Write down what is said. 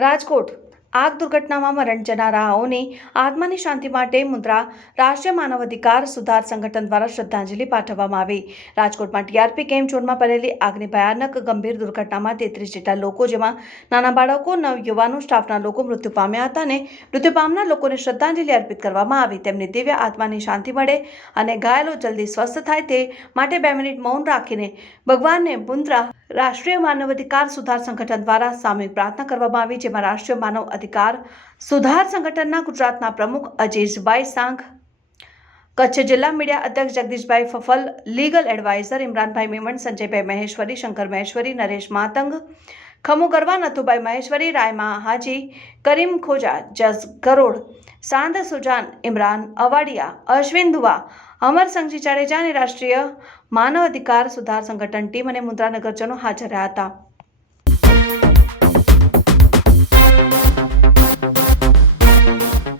રાજકોટ આગ દુર્ઘટનામાં મરણ જનારાઓની આત્માની શાંતિ માટે મુદ્રા રાષ્ટ્રીય માનવ અધિકાર સુધાર સંગઠન દ્વારા શ્રદ્ધાંજલિ પાઠવવામાં આવી. રાજકોટમાં ટીઆરપી કેમ્પ ઝોનમાં પડેલી આગની ભયાનક ગંભીર દુર્ઘટનામાં તેત્રીસ જેટલા લોકો જેમાં નાના બાળકો નવ યુવાનો સ્ટાફના લોકો મૃત્યુ પામ્યા હતા અને મૃત્યુ પામનાર લોકોને શ્રદ્ધાંજલિ અર્પિત કરવામાં આવી. તેમની દિવ્ય આત્માની શાંતિ મળે અને ઘાયલો જલ્દી સ્વસ્થ થાય તે માટે બે મિનિટ મૌન રાખીને ભગવાનને મુદ્રા રાષ્ટ્રીય માનવ અધિકાર સુધાર સંગઠન દ્વારા સામૂહિક પ્રાર્થના કરવામાં આવી, જેમાં રાષ્ટ્રીય માનવ અધિકાર સુધાર સંગઠનના ગુજરાતના પ્રમુખ અજીઝભાઈ સાંઘ. કચ્છ જિલ્લા મીડિયા અધ્યક્ષ જગદીશભાઈ ફફલ, લીગલ એડવાઇઝર ઇમરાનભાઈ મેમણ, સંજયભાઈ મહેશ્વરી, શંકર મહેશ્વરી, નરેશ માતંગ, ખમુ ગરવા, નથુભાઈ મહેશ્વરી રાયમા હાજી કરીમ ખોજા, જસ ગરોડ સાંદ સુજાન, ઇમરાન અવાડિયા, અશ્વિન દુવા અમર સંઘજી જાડેજા અને રાષ્ટ્રીય માનવ અધિકાર સુધાર સંગઠન ટીમ અને મુદ્રા નગરજનો હાજર રહ્યા હતા.